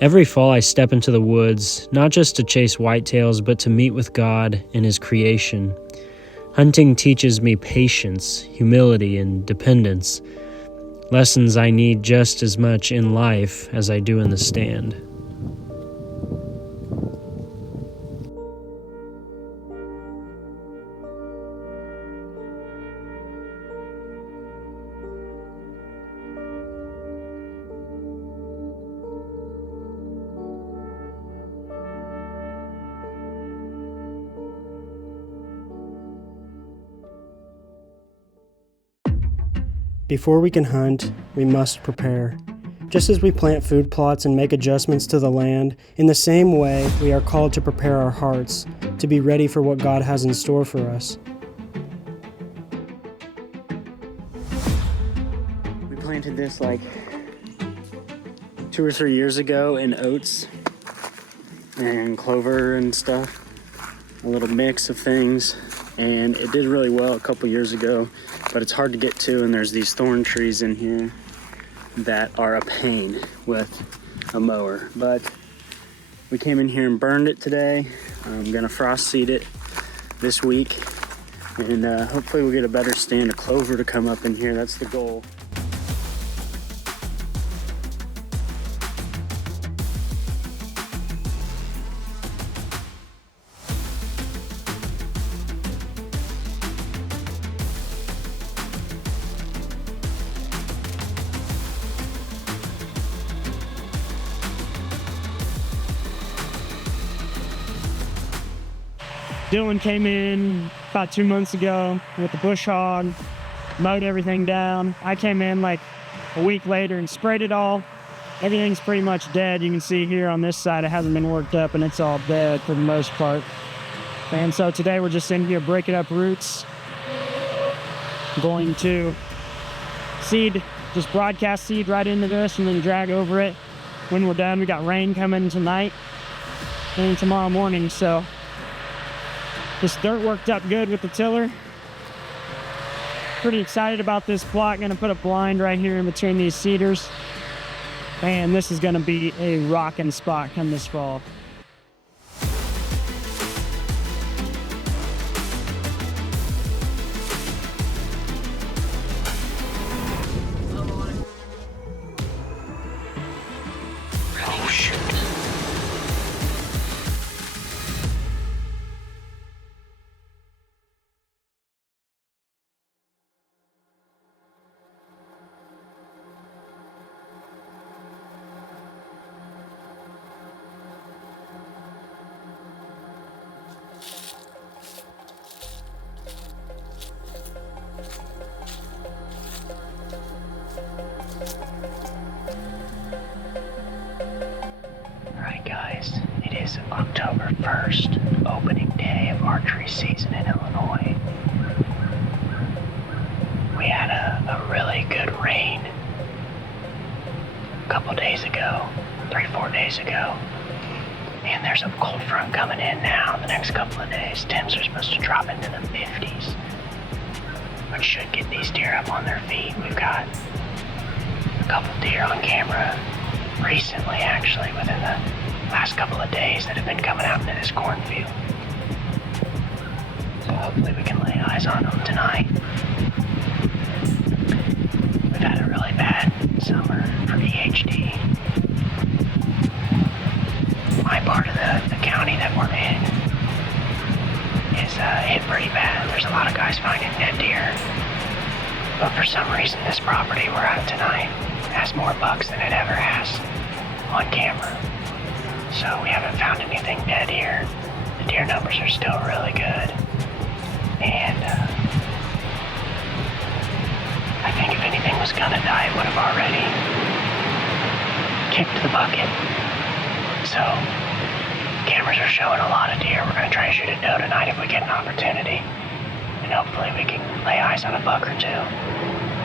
Every fall I step into the woods, not just to chase whitetails, but to meet with God and His creation. Hunting teaches me patience, humility, and dependence, lessons I need just as much in life as I do in the stand. Before we can hunt, we must prepare. Just as we plant food plots and make adjustments to the land, in the same way, we are called to prepare our hearts, to be ready for what God has in store for us. We planted this like 2 or 3 years ago in oats and clover and stuff, a little mix of things, and it did really well a couple years ago, but it's hard to get to, and there's these thorn trees in here that are a pain with a mower. But we came in here and burned it today. I'm gonna frost seed it this week, and hopefully we'll get a better stand of clover to come up in here. That's the goal. Dylan came in about 2 months ago with the bush hog, mowed everything down. I came in like a week later and sprayed it all. Everything's pretty much dead. You can see here on this side it hasn't been worked up and it's all dead for the most part. And so today we're just in here breaking up roots. Going to seed, just broadcast seed right into this and then drag over it. When we're done, we got rain coming tonight and tomorrow morning, so this dirt worked up good with the tiller. Pretty excited about this plot. Gonna put a blind right here in between these cedars. And this is gonna be a rockin' spot come this fall. Oh shoot. Alright guys, it is October 1st, opening day of archery season in Illinois. We had a really good rain a couple days ago, 3-4 days ago. And there's a cold front coming in now the next couple of days. Temps are supposed to drop into the 50s, which should get these deer up on their feet. We've got a couple deer on camera recently, actually, within the last couple of days that have been coming out into this cornfield. So hopefully we can lay eyes on them tonight. We've had a really bad summer for EHD. My part of the county that we're in is hit pretty bad. There's a lot of guys finding dead deer. But for some reason, this property we're at tonight has more bucks than it ever has on camera. So we haven't found anything dead here. The deer numbers are still really good. And I think if anything was gonna die, it would have already kicked the bucket. So cameras are showing a lot of deer. We're gonna try to shoot a doe tonight if we get an opportunity. And hopefully we can lay eyes on a buck or two.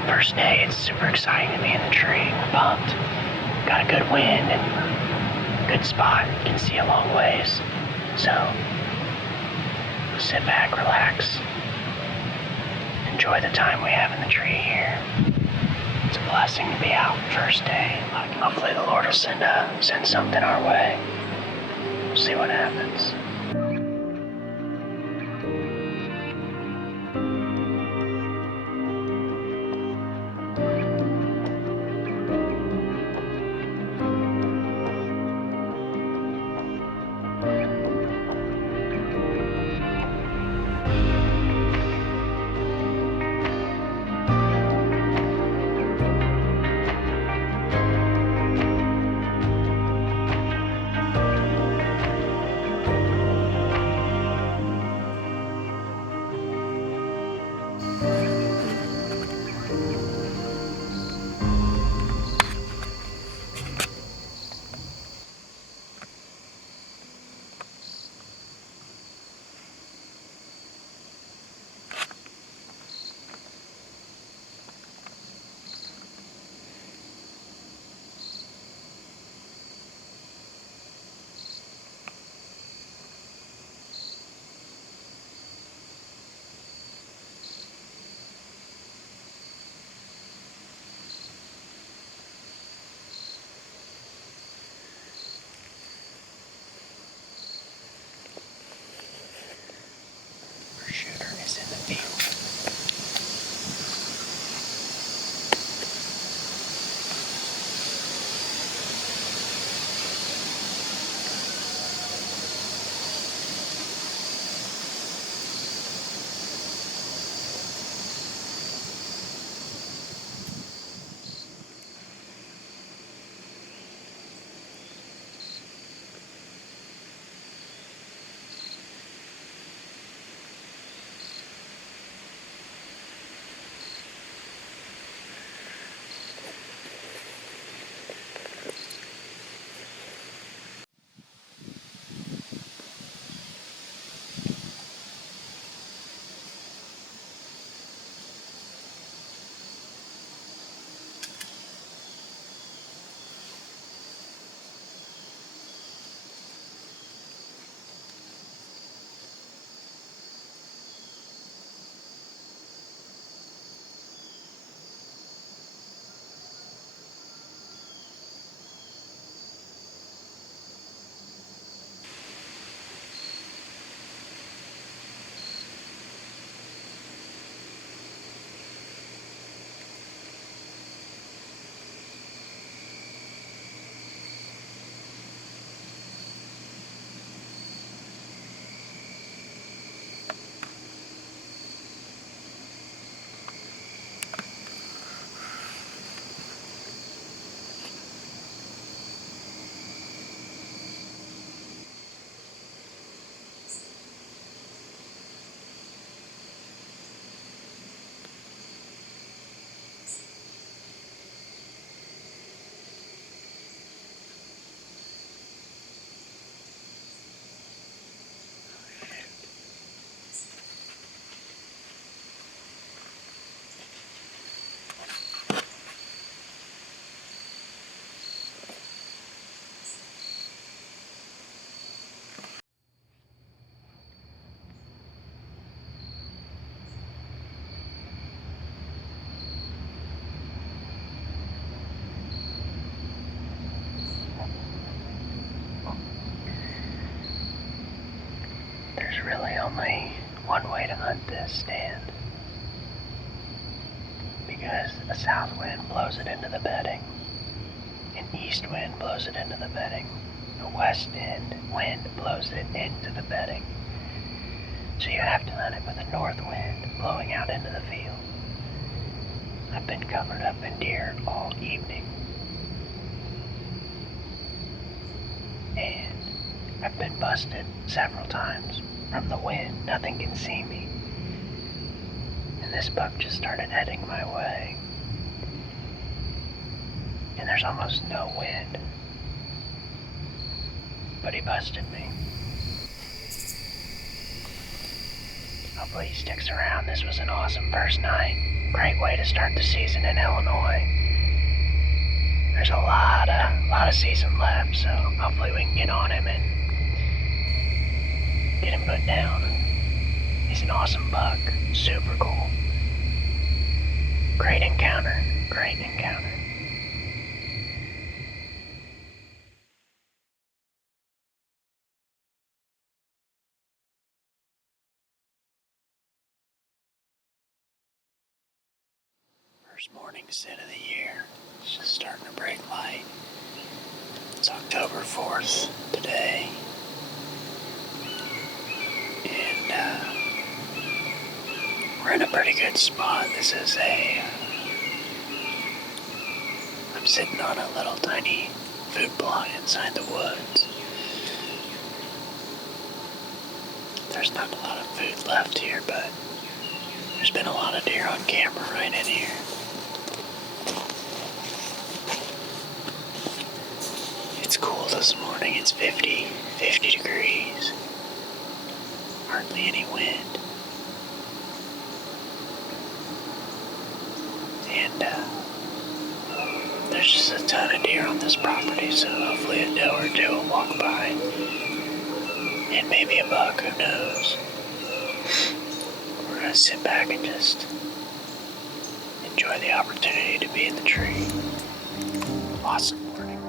First day, it's super exciting to be in the tree. We're pumped. Got a good wind and good spot. You can see a long ways. So sit back, relax, enjoy the time we have in the tree here. It's a blessing to be out first day. Hopefully the Lord will send something our way. We'll see what happens. Shooter is in the field. There's really only one way to hunt this stand, because a south wind blows it into the bedding, an east wind blows it into the bedding, a west wind blows it into the bedding. So you have to hunt it with a north wind blowing out into the field. I've been covered up in deer all evening, and I've been busted several times from the wind. Nothing can see me. And this buck just started heading my way. And there's almost no wind. But he busted me. Hopefully he sticks around. This was an awesome first night. Great way to start the season in Illinois. There's a lot of season left, so hopefully we can get on him and get him put down. He's an awesome buck. Super cool. Great encounter. Great encounter. First morning sit of the year. It's just starting to break light. It's October 4th today. And we're in a pretty good spot. This is I'm sitting on a little tiny food plot inside the woods. There's not a lot of food left here, but there's been a lot of deer on camera right in here. It's cool this morning. It's 50 degrees. Hardly any wind. And there's just a ton of deer on this property, so hopefully a doe or two will walk by. And maybe a buck, who knows. We're gonna sit back and just enjoy the opportunity to be in the tree. Awesome morning.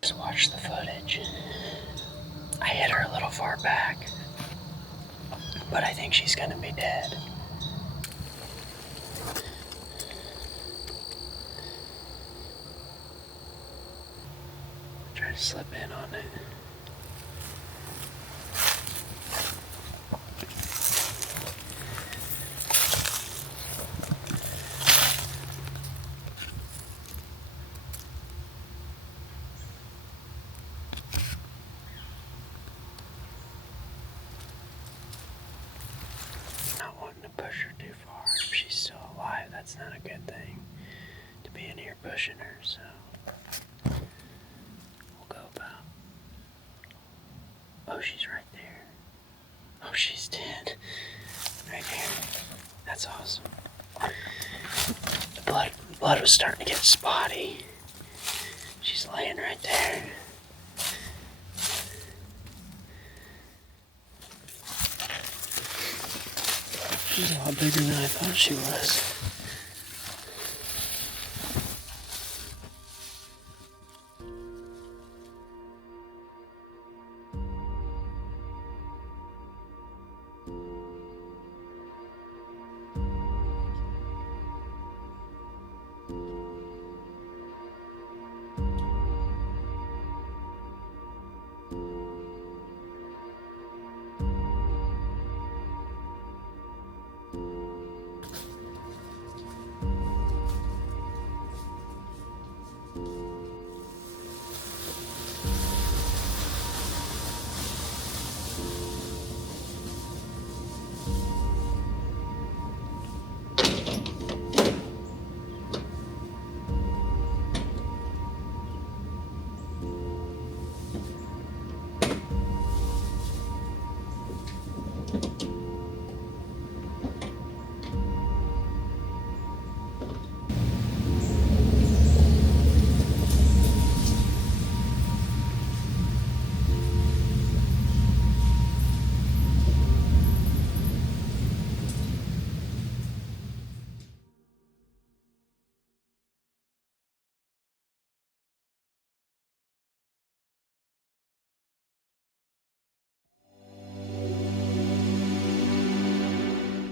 Just watch the footage. I hit her a little far back, but I think she's gonna be dead. Try to slip in on it. Not wanting to push her too far. If she's still alive, that's not a good thing to be in here pushing her, so we'll go about. Oh, she's right there. Oh, she's dead. Right here. That's awesome. The blood was starting to get spotty. She's laying right there. She's a lot bigger than I thought she was.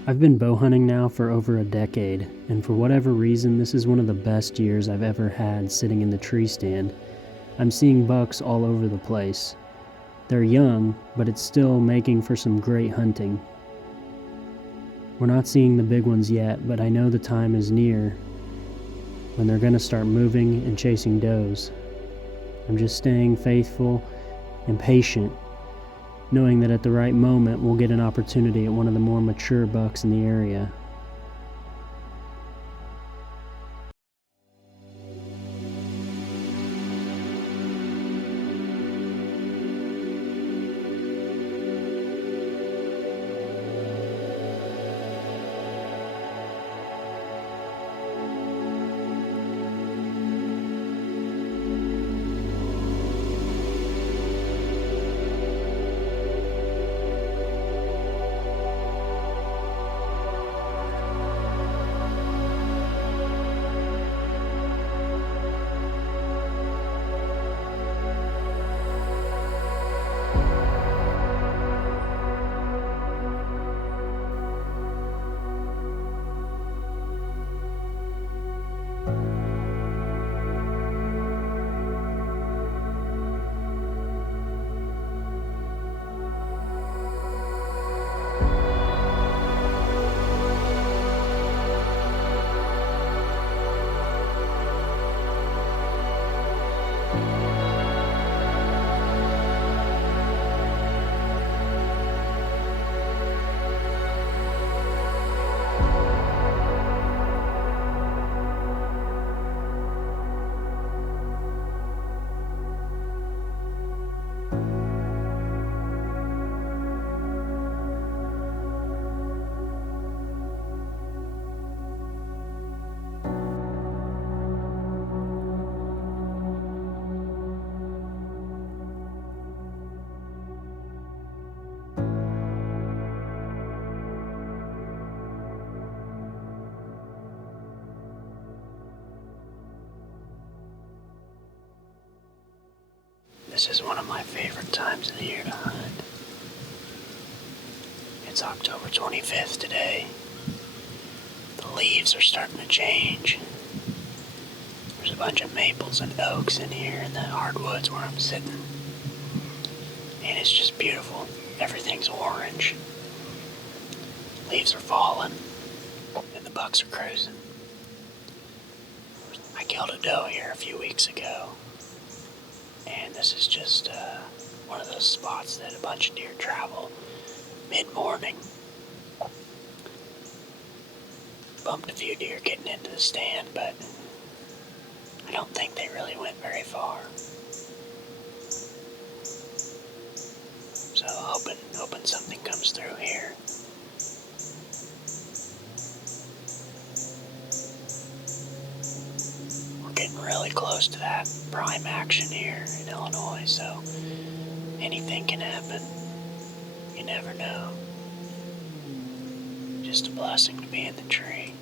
I've been bow hunting now for over a decade, and for whatever reason, this is one of the best years I've ever had sitting in the tree stand. I'm seeing bucks all over the place. They're young, but it's still making for some great hunting. We're not seeing the big ones yet, but I know the time is near when they're going to start moving and chasing does. I'm just staying faithful and patient, knowing that at the right moment we'll get an opportunity at one of the more mature bucks in the area. This is one of my favorite times of the year to hunt. It's October 25th today. The leaves are starting to change. There's a bunch of maples and oaks in here in the hardwoods where I'm sitting. And it's just beautiful. Everything's orange. Leaves are falling. And the bucks are cruising. I killed a doe here a few weeks ago. And this is just one of those spots that a bunch of deer travel mid-morning. Bumped a few deer getting into the stand, but I don't think they really went very far. So hoping something comes through here. We're getting really close to that prime action here in Illinois, so anything can happen. You never know. Just a blessing to be in the tree.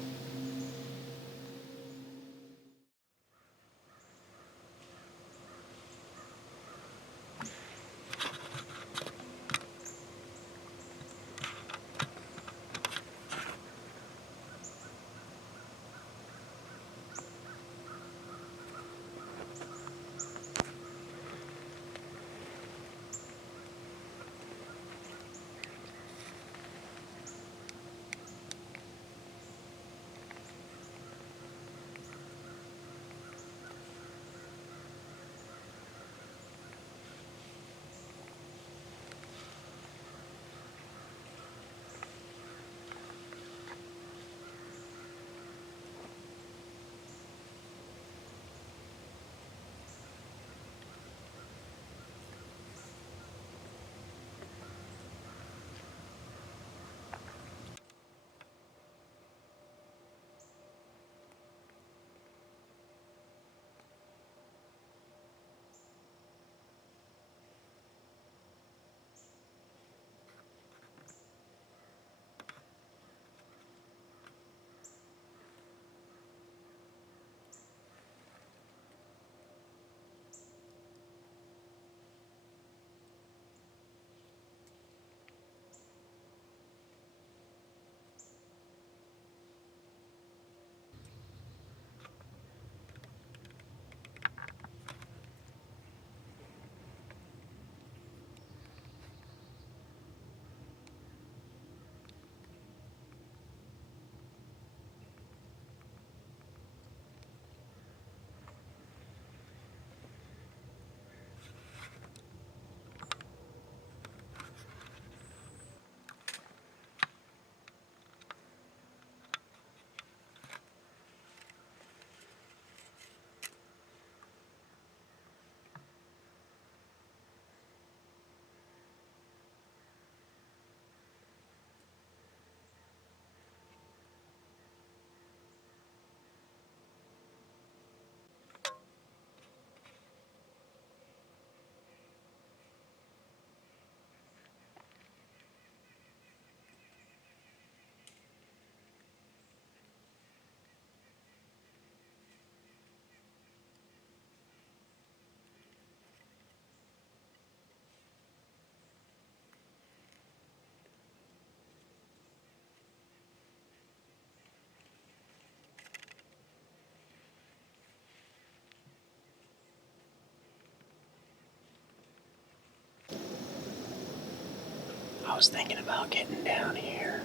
was thinking about getting down here,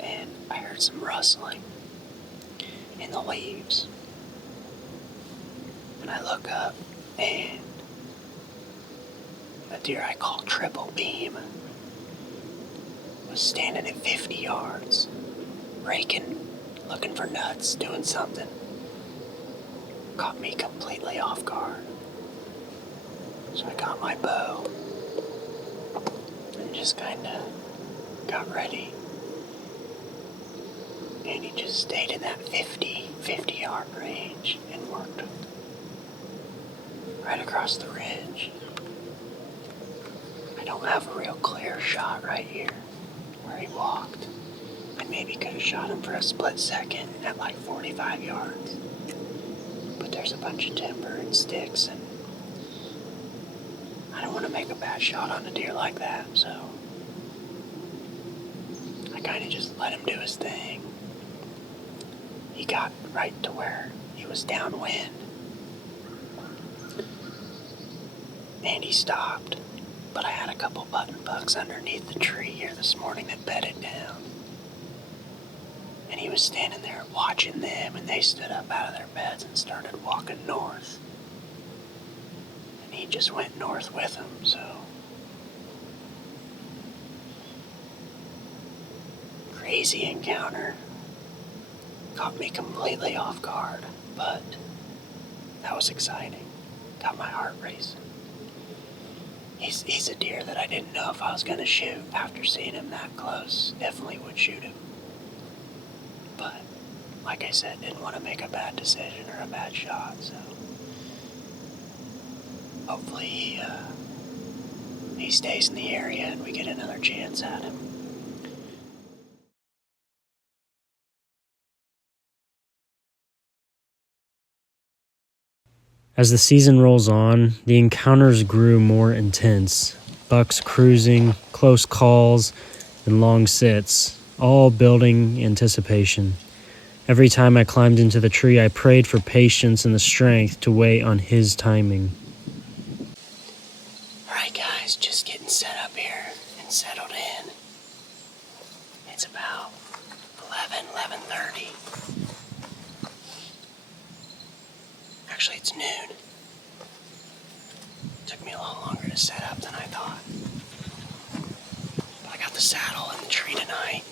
and I heard some rustling in the leaves. And I look up, and a deer I call Triple Beam was standing at 50 yards, raking, looking for nuts, doing something. Caught me completely off guard. So I got my bow and just kinda got ready. And he just stayed in that 50 yard range and worked right across the ridge. I don't have a real clear shot right here where he walked. I maybe could have shot him for a split second at like 45 yards. But there's a bunch of timber and sticks, and I don't want to make a bad shot on a deer like that, so I kind of just let him do his thing. He got right to where he was downwind, and he stopped, but I had a couple button bucks underneath the tree here this morning that bedded down. And he was standing there watching them, and they stood up out of their beds and started walking north. And he just went north with them, so. Crazy encounter. Caught me completely off guard, but that was exciting. Got my heart racing. He's a deer that I didn't know if I was going to shoot. After seeing him that close, definitely would shoot him. But, like I said, didn't want to make a bad decision or a bad shot, so hopefully he stays in the area and we get another chance at him. As the season rolls on, the encounters grew more intense. Bucks cruising, close calls, and long sits, all building anticipation. Every time I climbed into the tree, I prayed for patience and the strength to wait on his timing. Alright guys, just getting set up here and settled in. It's about 11:30. Actually, it's noon. Took me a lot longer to set up than I thought. But I got the saddle in the tree tonight.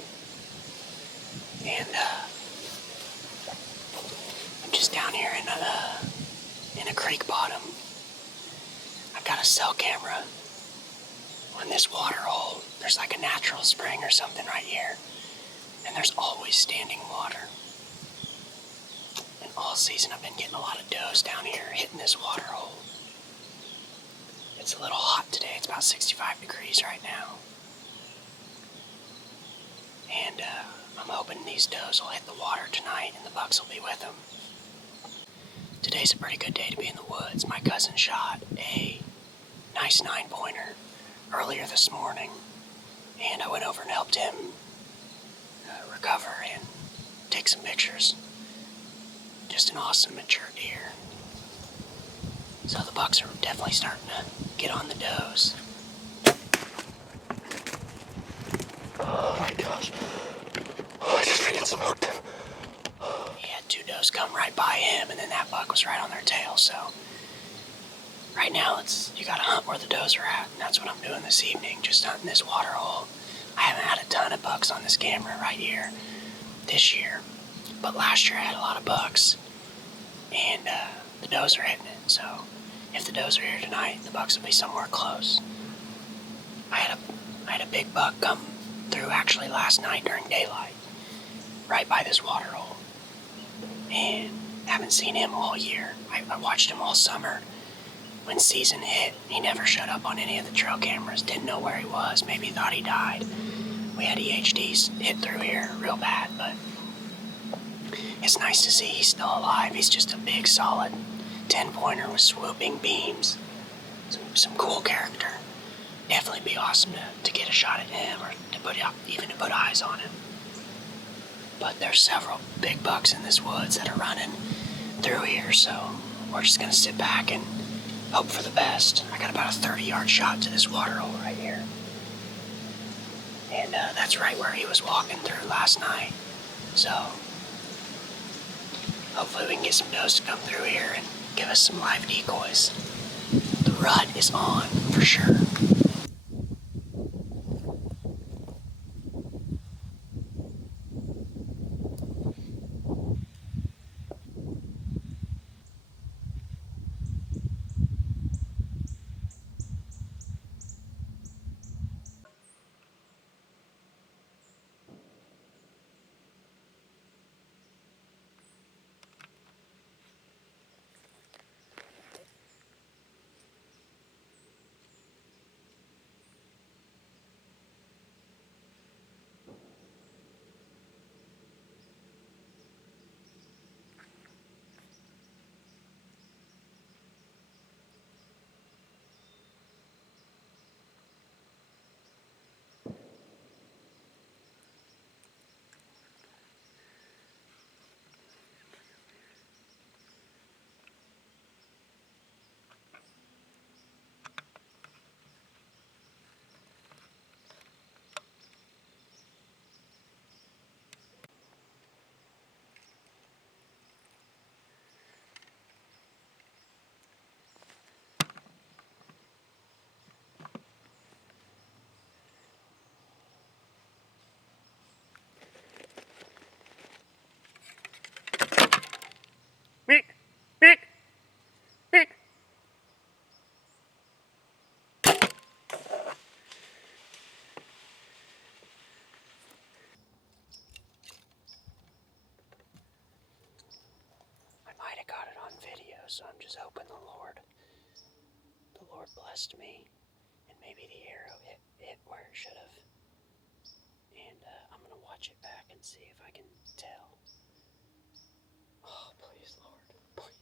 And I'm just down here in a creek bottom. I've got a cell camera on this water hole. There's like a natural spring or something right here. And there's always standing water. And all season I've been getting a lot of does down here hitting this water hole. It's a little hot today. It's about 65 degrees right now. And I'm hoping these does will hit the water tonight and the bucks will be with them. Today's a pretty good day to be in the woods. My cousin shot a nice 9-pointer earlier this morning, and I went over and helped him recover and take some pictures. Just an awesome mature deer. So the bucks are definitely starting to get on the does. Oh my gosh. Oh, I just freaking smoked him. He had 2 does come right by him, and then that buck was right on their tail, so right now you gotta hunt where the does are at, and that's what I'm doing this evening, just hunting this water hole. I haven't had a ton of bucks on this camera right here this year, but last year I had a lot of bucks, and the does are hitting it, so if the does are here tonight, the bucks will be somewhere close. I had a big buck come through actually last night during daylight, right by this water hole, and haven't seen him all year. I watched him all summer. When season hit, he never showed up on any of the trail cameras, didn't know where he was, maybe thought he died. We had EHDs hit through here real bad, but it's nice to see he's still alive. He's just a big, solid 10-pointer with swooping beams. Some cool character. Definitely be awesome to get a shot at him, or even to put eyes on him. But there's several big bucks in this woods that are running through here, so we're just gonna sit back and hope for the best. I got about a 30-yard shot to this water hole right here. And that's right where he was walking through last night. So, hopefully we can get some does to come through here and give us some live decoys. The rut is on, for sure. I might have got it on video, so I'm just hoping the Lord blessed me, and maybe the arrow hit where it should have. And I'm gonna watch it back and see if I can tell. Oh, please, Lord, please.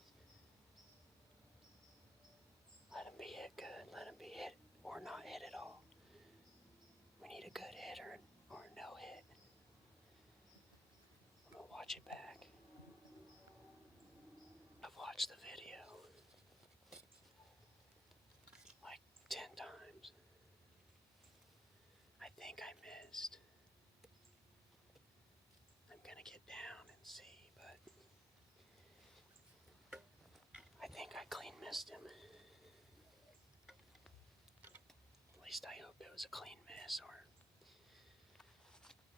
Let him be hit good. Let him be hit or not hit at all. We need a good hit or no hit. I'm gonna watch it back. I've watched the video like 10 times. I think I missed. I'm gonna get down and see, but I think I clean missed him. At least I hope it was a clean miss, or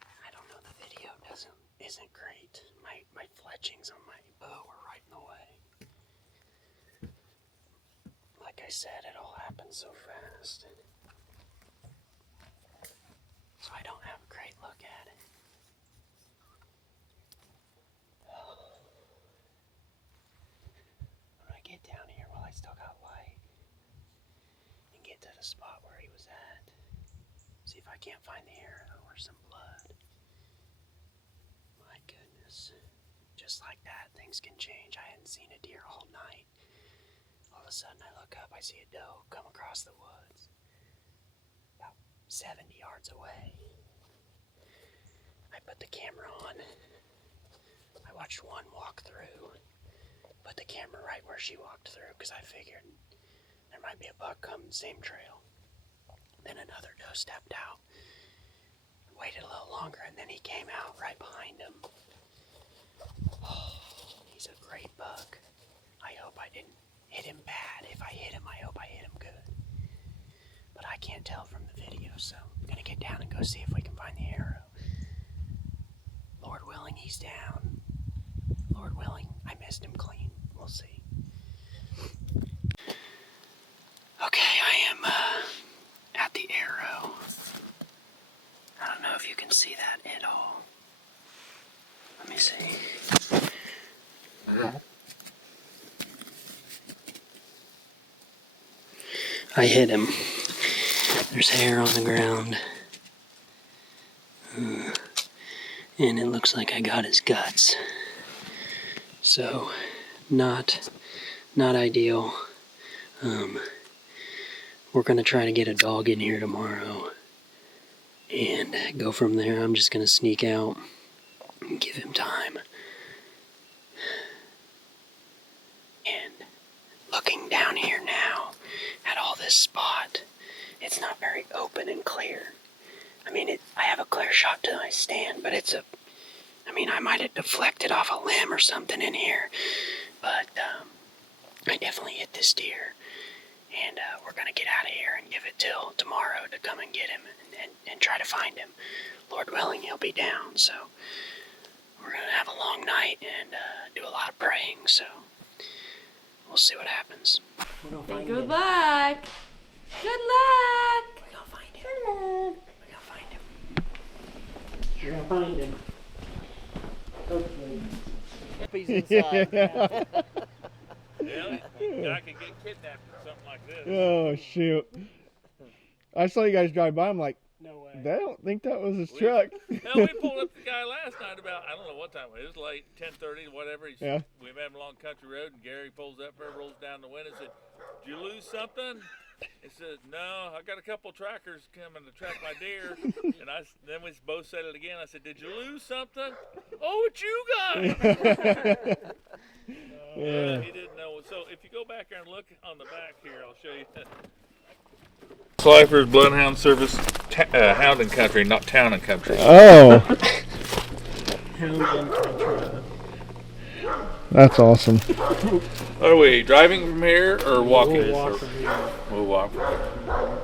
I don't know, the video isn't great. My fletchings on my bow are right in the way. Like I said, it all happened so fast. So I don't have a great look at it. I'm gonna get down here while I still got light and get to the spot where he was at. See if I can't find the arrow or some blood. My goodness. Just like that, things can change. I hadn't seen a deer all night. All of a sudden I look up, I see a doe come across the woods. About 70 yards away. I put the camera on. I watched one walk through. Put the camera right where she walked through because I figured there might be a buck coming the same trail. Then another doe stepped out. Waited a little longer and then he came out right behind him. Oh, he's a great buck. I hope I didn't hit him bad. If I hit him, I hope I hit him good. But I can't tell from the video, so I'm gonna get down and go see if we can find the arrow. Lord willing, he's down. Lord willing, I missed him clean. We'll see. Okay, I am at the arrow. I don't know if you can see that at all. Let me see. I hit him. There's hair on the ground. And it looks like I got his guts. So, not ideal. We're gonna try to get a dog in here tomorrow and go from there. I'm just gonna sneak out and give him time. And looking down here now, this spot. It's not very open and clear. I mean, I have a clear shot to my stand, but I might have deflected off a limb or something in here. But I definitely hit this deer. And we're going to get out of here and give it till tomorrow to come and get him and try to find him. Lord willing, he'll be down. So we're going to have a long night and do a lot of praying. So we'll see what happens. Hey, good luck. Good luck. We're going to find him. We're going to find him. You're gonna find him. Hopefully. He's inside. Yeah, I can get kidnapped or something like this. Oh shoot! I saw you guys drive by. I'm like, No way. I don't think that was his truck. Hell, we pulled up the guy last night about, I don't know what time it was, late, 10:30, whatever. Yeah. We met him along Country Road, and Gary pulls up there, rolls down the window, and said, "Did you lose something?" He said, "No, I got a couple trackers coming to track my deer." And then we both said it again. I said, "Did you lose something?" "Oh, it's you guys." Yeah. He didn't know. So if you go back there and look on the back here, I'll show you. Slifer's Bloodhound Service, Hound and Country, not Town and Country. Oh, Hound and country. that's awesome. Are we driving from here or walking? We'll walk from here. We'll walk from here.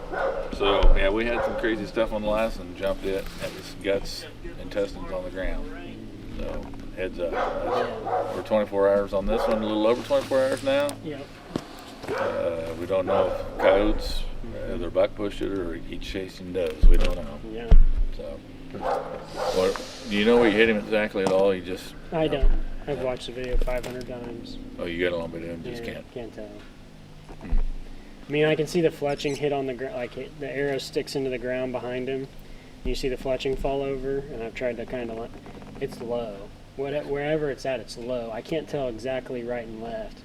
So, yeah, we had some crazy stuff on the last and jumped it. Had his guts, intestines on the ground. So, heads up. We're 24 hours on this one, a little over 24 hours now. Yep. We don't know if coyotes, either buck pushed it or he's chasing does. We don't know. Yeah. So, do you know where you hit him exactly at all? You just... I don't. I've watched the video 500 times. Oh, you got a long video and just Yeah, can't. tell. I mean, I can see the fletching hit on the ground, like the arrow sticks into the ground behind him. You see the fletching fall over, and I've tried to kind of, it's low. Wherever it's at, it's low. I can't tell exactly right and left,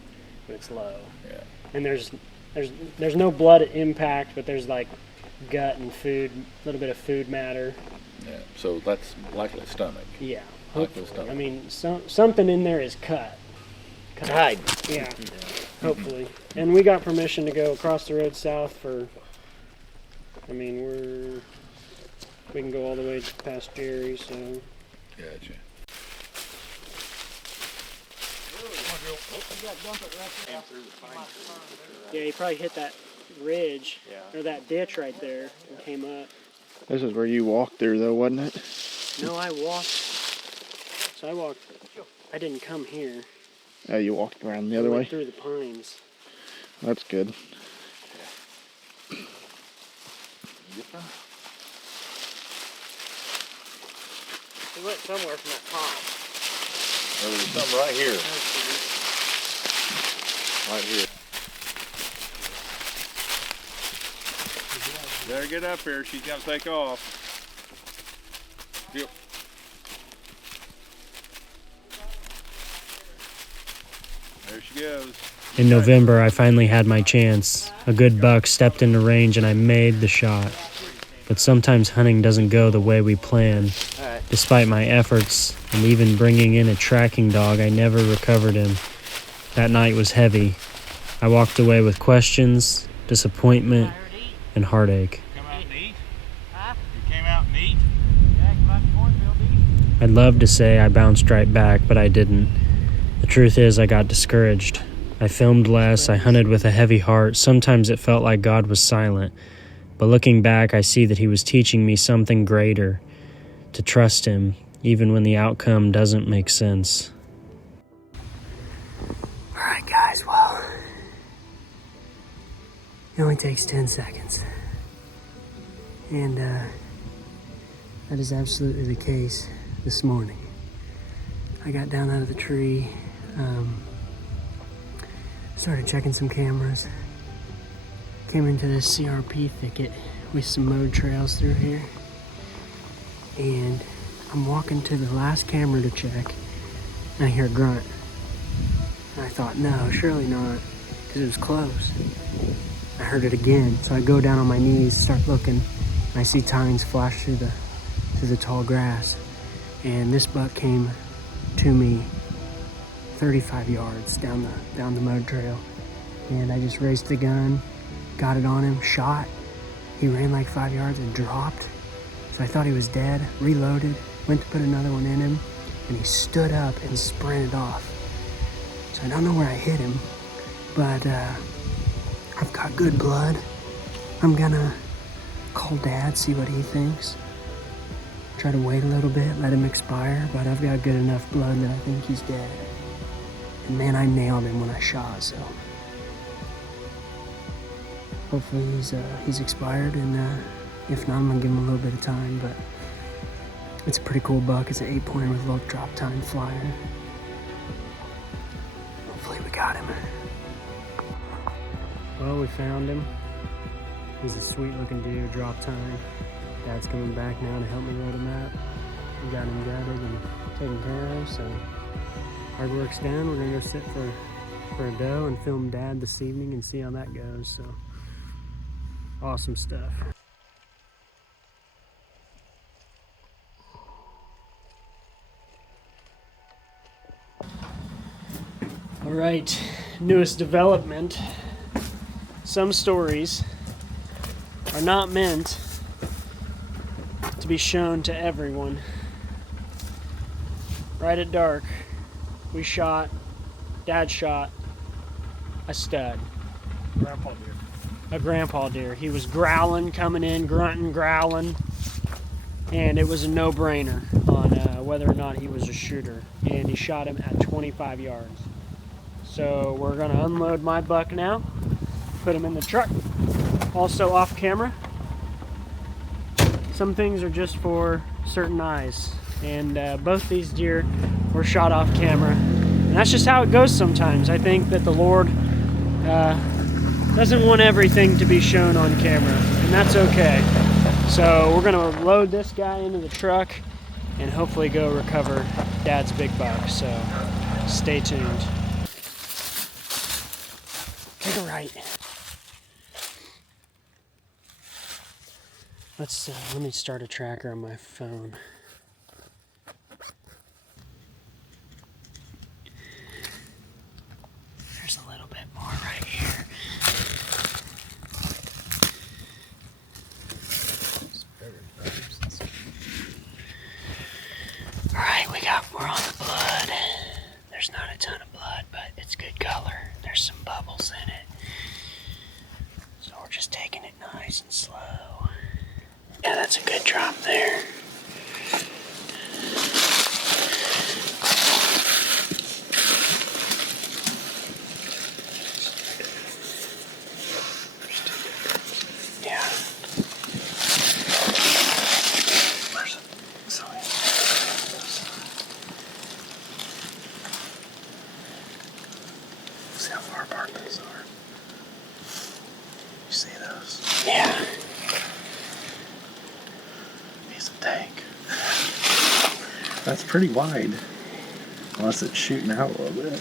but it's low. Yeah. And there's no blood at impact, but there's like gut and food, a little bit of food matter. Yeah. So that's likely stomach. Yeah. Likely Hopefully. stomach. I mean, something in there is cut. Hide. Yeah. Hopefully. And we got permission to go across the road south for, we can go all the way past Jerry, so. Gotcha. Yeah, he probably hit that ridge, or that ditch right there, and came up. This is where you walked through, though, wasn't it? No, I didn't come here. Oh, you walked around the I other went way. through the pines. That's good. He went somewhere from that pond. There's something right here. Right here. Better get up here. She's gonna take off. Yep. There she goes. In November, I finally had my chance. A good buck stepped into range and I made the shot. But sometimes hunting doesn't go the way we plan. Despite my efforts and even bringing in a tracking dog, I never recovered him. That night was heavy. I walked away with questions, disappointment, and heartache. Come out and eat? Huh? You came out and eat? Yeah, come out the cornfield, eat. I'd love to say I bounced right back, but I didn't. The truth is, I got discouraged. I filmed less, I hunted with a heavy heart. Sometimes it felt like God was silent. But looking back, I see that he was teaching me something greater. To trust him, even when the outcome doesn't make sense. Alright guys, well, it only takes 10 seconds. And that is absolutely the case this morning. I got down out of the tree, started checking some cameras, came into this CRP thicket with some mowed trails through here, and I'm walking to the last camera to check, and I hear a grunt. And I thought, no, surely not, because it was close. I heard it again, so I go down on my knees, start looking, and I see tines flash through the tall grass. And this buck came to me 35 yards down the mud trail. And I just raised the gun, got it on him, shot. He ran like 5 yards and dropped. So I thought he was dead, reloaded, went to put another one in him, and he stood up and sprinted off. So I don't know where I hit him, but I've got good blood. I'm gonna call Dad, see what he thinks. Try to wait a little bit, let him expire, but I've got good enough blood that I think he's dead. And man, I nailed him when I shot, so hopefully he's expired, and if not, I'm gonna give him a little bit of time. But it's a pretty cool buck. It's an 8-pointer with low drop time flyer. Hopefully we got him. Well, we found him. He's a sweet looking deer, drop time. Dad's coming back now to help me load him out. We got him gutted and taken care of, so hard work's done. We're gonna go sit for a doe and film Dad this evening and see how that goes. So awesome stuff. All right, newest development. Some stories are not meant to be shown to everyone. Right at dark, Dad shot a stud. Grandpa deer. A grandpa deer. He was growling, coming in, grunting, growling, and it was a no-brainer on whether or not he was a shooter. And he shot him at 25 yards. So we're gonna unload my buck now, put him in the truck. Also off camera, some things are just for certain eyes, and both these deer were shot off camera, and that's just how it goes sometimes. I think that the Lord doesn't want everything to be shown on camera, and that's okay. So we're gonna load this guy into the truck and hopefully go recover Dad's big buck, so stay tuned. Take a right. Let me start a tracker on my phone. There's a little bit more right here. All right, we're on the blood. There's not a ton of blood, but it's good color. There's some bubbles in it. So we're just taking it nice and slow. Yeah, that's a good drop there. Yeah. See how far apart those are. You see those? Yeah. He's a tank. That's pretty wide. Unless it's shooting out a little bit.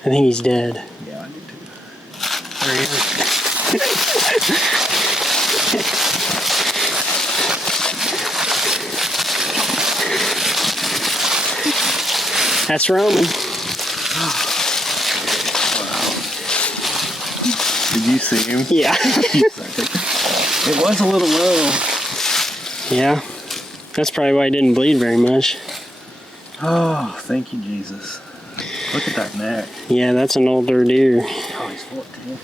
I think he's dead. Yeah, I do too. There he is. That's Roman. Did you see him? Yeah. It was a little low. Yeah. That's probably why he didn't bleed very much. Oh, thank you, Jesus. Look at that neck. Yeah, that's an older deer. Oh, he's 14.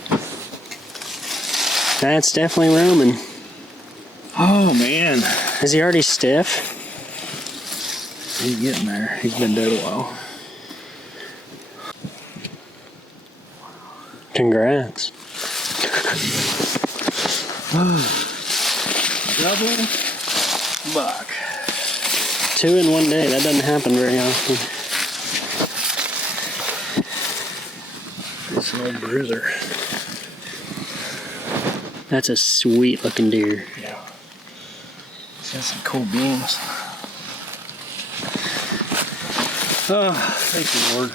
That's definitely Roman. Oh, man. Is he already stiff? He's getting there. He's been dead a while. Congrats. Double buck. 2 in one day. That doesn't happen very often. It's an old bruiser. That's a sweet looking deer. Yeah. He's got some cool beams. Oh, thank you, Lord.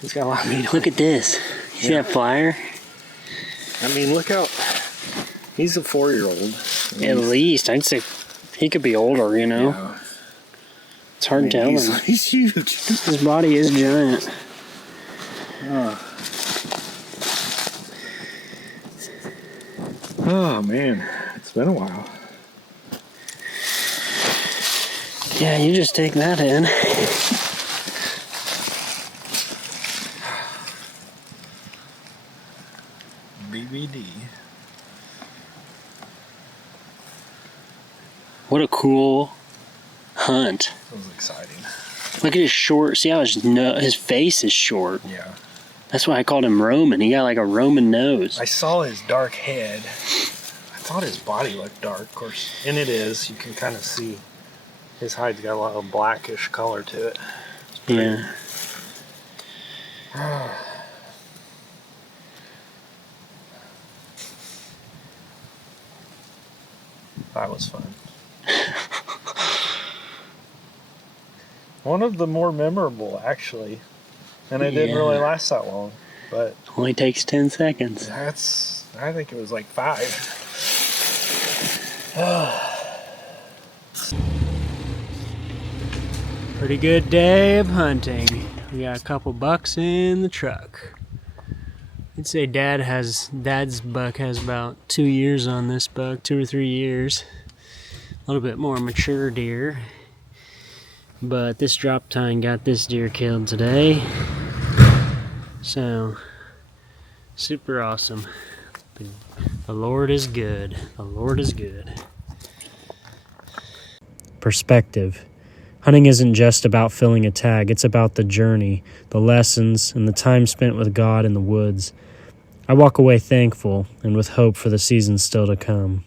He's got a lot of meat. Look at this. See that flyer? I mean, look how... He's a 4-year-old. At least. I'd say he could be older, you know? Yeah. It's hard telling. He's huge. His body is giant. Oh man, it's been a while. Yeah, you just take that in. BBD. What a cool hunt. That was exciting. Look at his short. See how his face is short. Yeah. That's why I called him Roman. He got like a Roman nose. I saw his dark head. I thought his body looked dark, of course, and it is. You can kind of see his hide's got a lot of blackish color to it. Yeah. That was fun. One of the more memorable, actually. And it didn't really last that long. But only takes 10 seconds. I think it was like 5. Pretty good day of hunting. We got a couple bucks in the truck. I'd say Dad's buck has about 2 years on this buck, 2 or 3 years. A little bit more mature deer. But this drop tine got this deer killed today. So, super awesome. The Lord is good. The Lord is good. Perspective. Hunting isn't just about filling a tag. It's about the journey, the lessons, and the time spent with God in the woods. I walk away thankful and with hope for the season still to come.